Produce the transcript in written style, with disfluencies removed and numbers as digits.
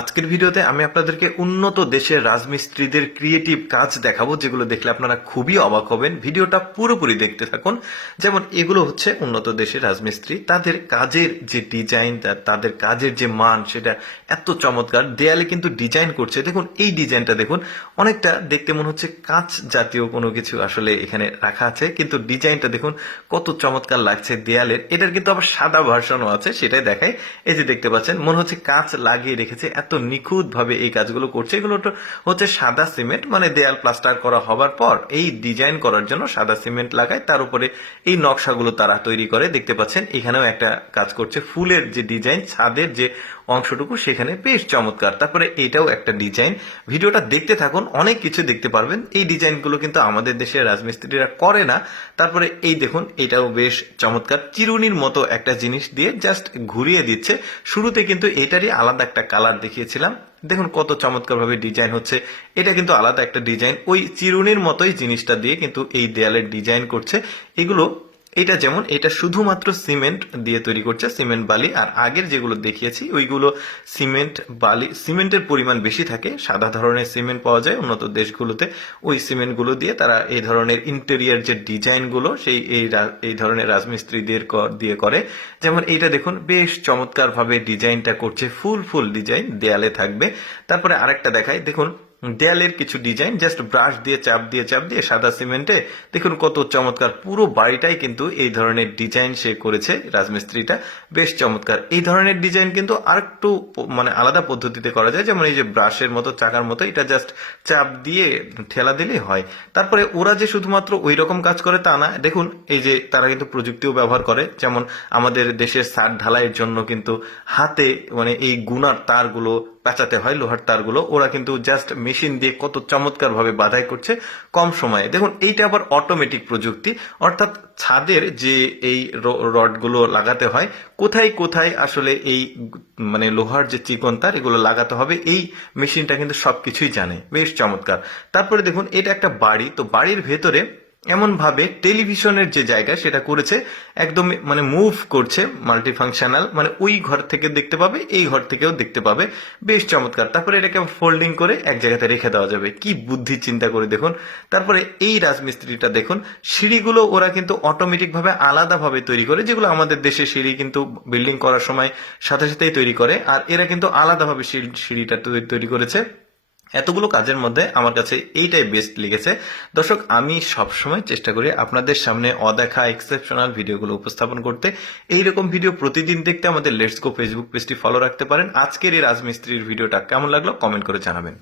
আজকের ভিডিওতে আমি আপনাদেরকে উন্নত দেশের রাজমিস্ত্রিদের ক্রিয়েটিভ কাজ দেখাবো, যেগুলো দেখলে আপনারা খুবই অবাক হবেন। ভিডিওটা পুরোপুরি দেখতে থাকুন। যেমন এগুলো হচ্ছে উন্নত দেশের রাজমিস্ত্রি, তাদের কাজের যে ডিজাইন, তাদের কাজের যে মান, সেটা এত চমৎকার। দেয়ালে কিন্তু ডিজাইন করছে, দেখুন এই ডিজাইনটা দেখুন, অনেকটা দেখতে মনে হচ্ছে কাঁচ জাতীয় কোনো কিছু আসলে এখানে রাখা আছে, কিন্তু ডিজাইনটা দেখুন কত চমৎকার লাগছে দেয়ালের। এটার কিন্তু আবার সাদা ভার্সনও আছে, সেটাই দেখায়। এই যে দেখতে পাচ্ছেন, মনে হচ্ছে কাঁচ লাগিয়ে রেখেছে, এত নিখুঁত ভাবে এই কাজগুলো করছে। এগুলো হচ্ছে সাদা সিমেন্ট, মানে দেয়াল প্লাস্টার করা হবার পর এই ডিজাইন করার জন্য সাদা সিমেন্ট লাগায়, তার উপরে এই নকশাগুলো তারা তৈরি করে। দেখতে পাচ্ছেন এখানেও একটা কাজ করছে, ফুলের যে ডিজাইন, ছাদের যে অংশটুকু সেখানে বেশ চমৎকার। তারপরে এটাও একটা ডিজাইন। ভিডিওটা দেখতে থাকুন, অনেক কিছু দেখতে পারবেন। এই ডিজাইনগুলো কিন্তু আমাদের দেশের রাজমিস্ত্রিরা করে না। তারপরে এই দেখুন, এটাও বেশ চমৎকার, চিরুনির মতো একটা জিনিস দিয়ে জাস্ট ঘুরিয়ে দিচ্ছে। শুরুতে কিন্তু এটারই আলাদা একটা কালার দেখিয়েছিলাম, দেখুন কত চমৎকার ভাবে ডিজাইন হচ্ছে। এটা কিন্তু আলাদা একটা ডিজাইন, ওই চিরুনির মতোই জিনিসটা দিয়ে কিন্তু এই দেয়ালের ডিজাইন করছে। এগুলো এটা যেমন, এটা শুধুমাত্র সিমেন্ট দিয়ে তৈরি করছে, সিমেন্ট বালি। আর আগের যেগুলো দেখিয়েছি ওইগুলো সিমেন্ট বালি, সিমেন্টের পরিমাণ বেশি থাকে, সাদা ধরনের সিমেন্ট পাওয়া যায় উন্নত দেশগুলোতে। ওই সিমেন্টগুলো দিয়ে তারা এই ধরনের ইন্টেরিয়ার যে ডিজাইনগুলো, সেই এই ধরনের রাজমিস্ত্রিদের দিয়ে করে। যেমন এইটা দেখুন, বেশ চমৎকার ভাবে ডিজাইনটা করছে, ফুল ফুল ডিজাইন দেয়ালে থাকবে। তারপরে আরেকটা দেখাই, দেখুন দেয়ালের কিছু ডিজাইন জাস্ট ব্রাশ দিয়ে চাপ দিয়ে সাদা সিমেন্টে, দেখুন কত চমৎকার। পুরো বাড়িটাই কিন্তু এই ধরনের ডিজাইন সে করেছে রাজমিস্ত্রিটা, বেশ চমৎকার। এই ধরনের ডিজাইন কিন্তু আরেকটু মানে আলাদা পদ্ধতিতে করা যায়, যেমন এই যে ব্রাশের মতো, চাকার মতো, এটা জাস্ট চাপ দিয়ে ঠেলা দিলেই হয়। তারপরে ওরা যে শুধুমাত্র ওই রকম কাজ করে তা না, দেখুন এই যে তারা কিন্তু প্রযুক্তিও ব্যবহার করে। যেমন আমাদের দেশের ছাদ ঢালাইয়ের জন্য কিন্তু হাতে মানে এই গুনার তারগুলো পেঁচাতে হয়, লোহার তারগুলো, ওরা কিন্তু জাস্ট মেশিন দিয়ে কত চমৎকার ভাবে বাধাই করছে কম সময়ে। দেখুন এইটা আবার অটোমেটিক প্রযুক্তি, অর্থাৎ ছাদের যে এই রডগুলো লাগাতে হয়, কোথায় কোথায় আসলে এই মানে লোহার যে চিকন তার এগুলো লাগাতে হবে, এই মেশিনটা কিন্তু সবকিছুই জানে, বেশ চমৎকার। তারপরে দেখুন এটা একটা বাড়ি, তো বাড়ির ভেতরে এমন ভাবে টেলিভিশনের যে জায়গা সেটা করেছে, একদম মানে মুভ করছে, মাল্টি ফাংশনাল, মানে ওই ঘর থেকে দেখতে পাবে, এই ঘর থেকেও দেখতে পাবে, বেশ চমৎকার। তারপরে এটাকে ফোল্ডিং করে এক জায়গাতে রেখে দেওয়া যাবে, কি বুদ্ধি চিন্তা করে দেখুন। তারপরে এই রাজমিস্ত্রিটা দেখুন, সিঁড়িগুলো ওরা কিন্তু অটোমেটিক ভাবে আলাদা ভাবে তৈরি করে, যেগুলো আমাদের দেশে সিঁড়ি কিন্তু বিল্ডিং করার সময় সাথে সাথেই তৈরি করে, আর এরা কিন্তু আলাদাভাবে সিঁড়িটা তৈরি করেছে। এতগুলো কাজের মধ্যে আমার কাছে এইটাই বেস্ট লেগেছে। দর্শক, আমি সবসময় চেষ্টা করি আপনাদের সামনে অদেখা এক্সেপশনাল ভিডিওগুলো উপস্থাপন করতে। এইরকম ভিডিও প্রতিদিন দেখতে আমাদের লেটস গো ফেসবুক পেজটি ফলো রাখতে পারেন। আজকের এই রাজমিস্ত্রির ভিডিওটা কেমন লাগলো কমেন্ট করে জানাবেন।